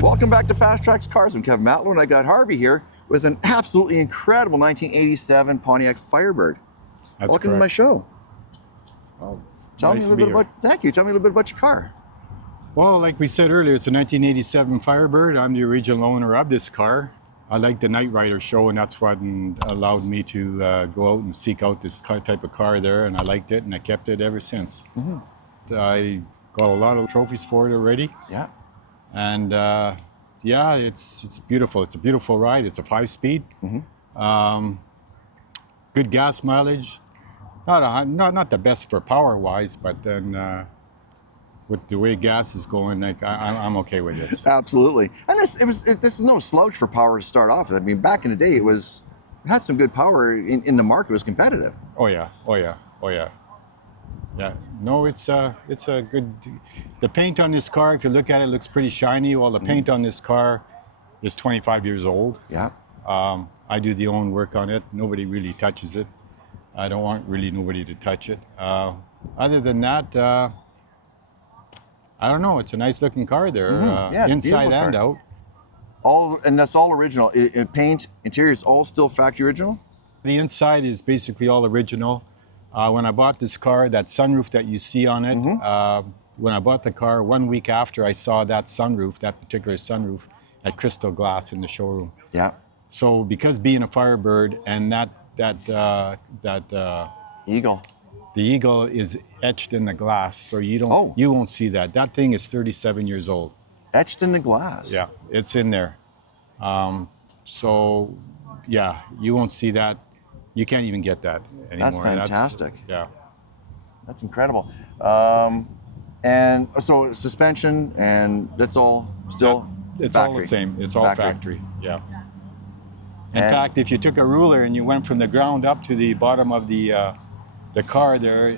Welcome back to FasTrax Cars. I'm Kevin Matlo, and I got Harvey here with an absolutely incredible 1987 Pontiac Firebird. That's Welcome correct. to my show. Well, Tell me a little bit about. Thank you. Tell me a little bit about your car. Well, like we said earlier, it's a 1987 Firebird. I'm the original owner of this car. I like the Night Rider show, and that's what allowed me to go out and seek out this type of car there, and I liked it, and I kept it ever since. I got a lot of trophies for it already. Yeah. And yeah, it's beautiful. It's a beautiful ride. It's a 5-speed. Good gas mileage. Not the best for power wise, but then with the way gas is going, like I'm okay with this. Absolutely. And this is no slouch for power to start off with. I mean, back in the day, it had some good power in the market. It was competitive. Oh yeah. Yeah, no, it's a good. The paint on this car, if you look at it, looks pretty shiny. Well, the paint on this car is 25 years old. Yeah. I do the own work on it. Nobody really touches it. I don't want really nobody to touch it. Other than that, I don't know. It's a nice looking car there, Yeah, it's a inside beautiful and car. out. And that's all original. Paint, interior, it's all still factory original? The inside is basically all original. When I bought this car, that sunroof that you see on it, when I bought the car, 1 week after I saw that sunroof, that particular sunroof, at Crystal Glass in the showroom. Yeah. So because being a Firebird and that Eagle. the eagle is etched in the glass, so you won't see that. That thing is 37 years old. Etched in the glass. Yeah, it's in there. So yeah, you won't see that. You can't even get that anymore. That's fantastic. That's That's incredible. And so suspension, and that's all still it's factory. all the same. It's all factory. Yeah. In And- fact, if you took a ruler and you went from the ground up to the bottom of the car there,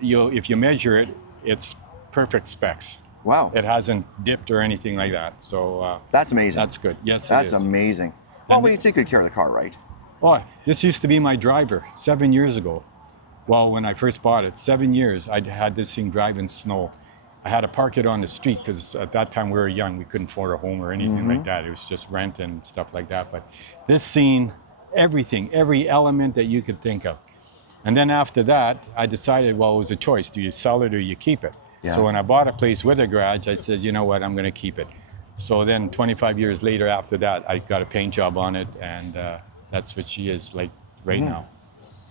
if you measure it, it's perfect specs. Wow. It hasn't dipped or anything like that. So That's amazing. that's good. Yes, That's it is. amazing. Well, And when you take good care of the car, right? Oh, this used to be my driver 7 years ago. Well, when I first bought it, 7 years, I had this thing drive in snow. I had to park it on the street because at that time we were young. We couldn't afford a home or anything like that. It was just rent and stuff like that. But this scene, everything, every element that you could think of. And then after that, I decided, well, it was a choice. Do you sell it or you keep it? Yeah. So when I bought a place with a garage, I said, you know what, I'm going to keep it. So then 25 years later after that, I got a paint job on it, and that's what she is like right now.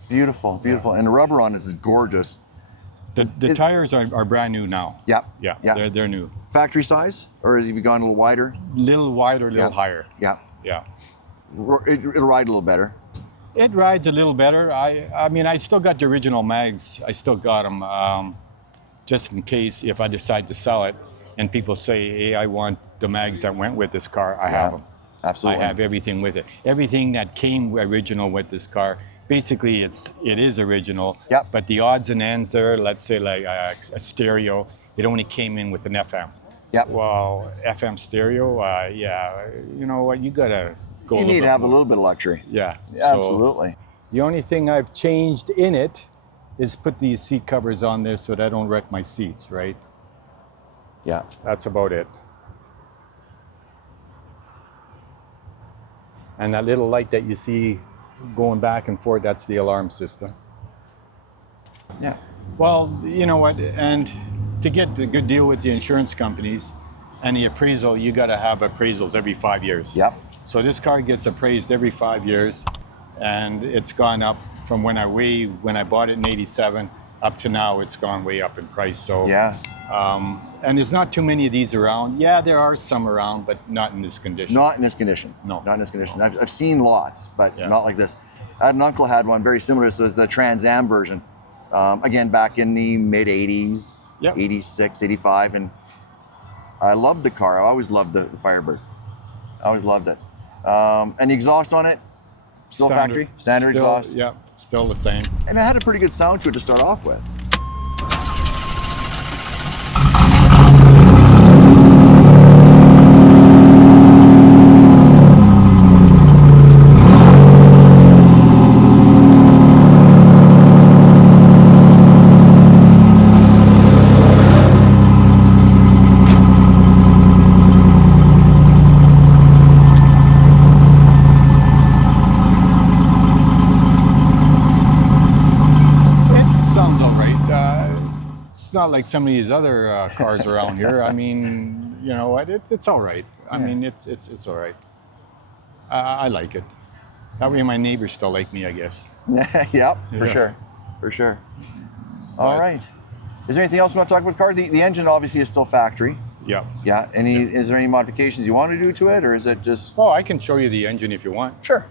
Beautiful, beautiful. And the rubber on it is gorgeous. The tires are brand new now. Yep. Yeah, they're new. Factory size, or have you gone a little wider? Little wider, little higher. Yeah. Yeah. It'll ride a little better. It rides a little better. I mean, I still got the original mags. I still got them, just in case if I decide to sell it, and people say, "Hey, I want the mags that went with this car." I have them. Absolutely. I have everything with it. Everything that came original with this car. Basically, it is original. Yep. But the odds and ends there, let's say like a stereo, it only came in with an FM. Yep. Well, FM stereo, yeah, you know what, you gotta go. You need to have a little bit of luxury. Yeah. Absolutely. So the only thing I've changed in it is put these seat covers on there so that I don't wreck my seats, right? Yeah. That's about it. And that little light that you see going back and forth, that's the alarm system. Yeah. Well, you know what, and to get the good deal with the insurance companies and the appraisal, you got to have appraisals every 5 years. Yep. So this car gets appraised every 5 years, and it's gone up from when I bought it in '87 up to now. It's gone way up in price. So Yeah. and there's not too many of these around. Yeah, there are some around, but not in this condition. Not in this condition. No. Not in this condition. I've seen lots, but Yeah. not like this. I had an uncle had one very similar. This was the Trans Am version. Again, back in the mid 80s, Yep. 86, 85. And I loved the car. I always loved the Firebird. I always loved it. And the exhaust on it, still factory? Standard still, exhaust? Yeah, still the same. And it had a pretty good sound to it to start off with. It's not like some of these other cars around here. I mean, you know what? It's all right. I mean, it's all right. I like it. That way, my neighbors still like me, I guess. Yep, for sure, for sure. All right. Is there anything else you want to talk about the car? The engine obviously is still factory. Yeah. Yeah. Is there any modifications you want to do to it, or is it just? Oh, I can show you the engine if you want. Sure.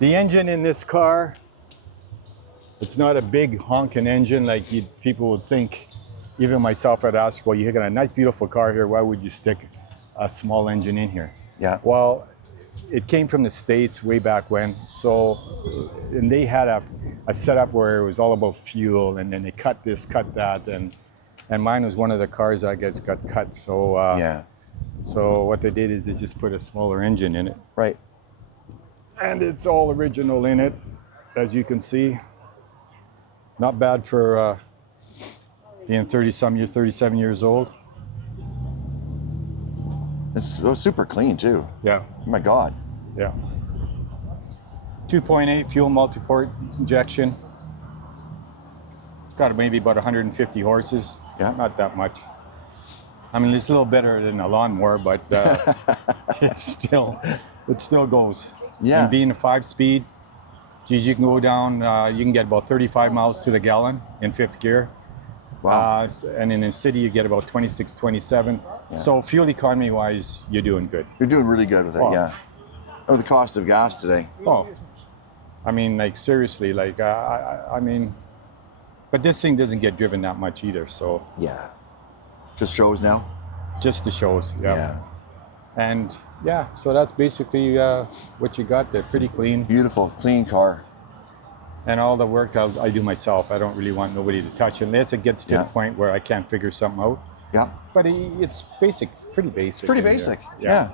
The engine in this car, it's not a big honking engine like people would think. Even myself, I'd ask, well, you got a nice, beautiful car here. Why would you stick a small engine in here? Yeah. Well, it came from the States way back when. So, and they had a setup where it was all about fuel, and then they cut this, cut that, and mine was one of the cars I guess got cut. So, yeah. So what they did is they just put a smaller engine in it. Right. And it's all original in it, as you can see. Not bad for being 37 years old. It's super clean too. Yeah. Oh my God. Yeah. 2.8 fuel multi-port injection. It's got maybe about 150 horses. Yeah. Not that much. I mean, it's a little better than a lawnmower, but it still goes. Yeah. And being a 5-speed, geez, you can go down, you can get about 35 miles to the gallon in 5th gear. Wow. And in the city, you get about 26, 27. Yeah. So fuel economy wise, you're doing good. You're doing really good with it, yeah. Oh, the cost of gas today. Oh, I mean, like seriously, like, I mean, but this thing doesn't get driven that much either, so. Yeah. Just shows now? Just the shows, Yeah. And yeah, so that's basically what you got there. Pretty clean. Beautiful, clean car. And all the work I do myself. I don't really want nobody to touch unless it gets to the point where I can't figure something out. Yeah. But it's basic, pretty basic. It's pretty basic, yeah.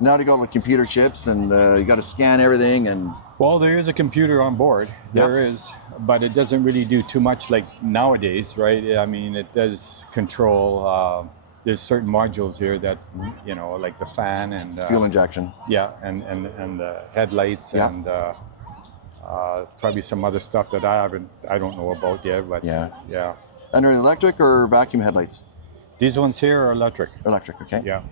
Now they got with computer chips and you got to scan everything and... Well, there is a computer on board. There is, but it doesn't really do too much like nowadays, right? I mean, it does control... there's certain modules here that, you know, like the fan and... fuel injection. Yeah, and the headlights and probably some other stuff that I don't know about yet, but yeah. And are they electric or vacuum headlights? These ones here are electric. Electric, okay. Yeah.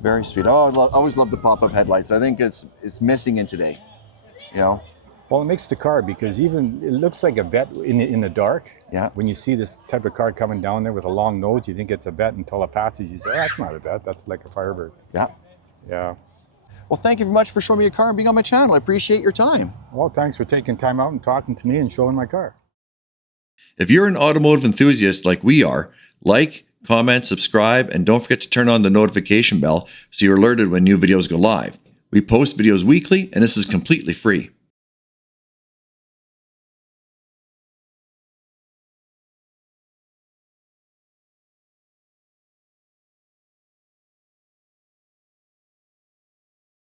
Very sweet. Oh, I always love the pop-up headlights. I think it's missing in today, you know? Well, it makes the car, because even it looks like a vet in the dark. Yeah. When you see this type of car coming down there with a long nose, you think it's a vet until it passes. You say, oh, that's not a vet. That's like a Firebird. Yeah. Yeah. Well, thank you very much for showing me a car and being on my channel. I appreciate your time. Well, thanks for taking time out and talking to me and showing my car. If you're an automotive enthusiast like we are, like, comment, subscribe, and don't forget to turn on the notification bell so you're alerted when new videos go live. We post videos weekly, and this is completely free.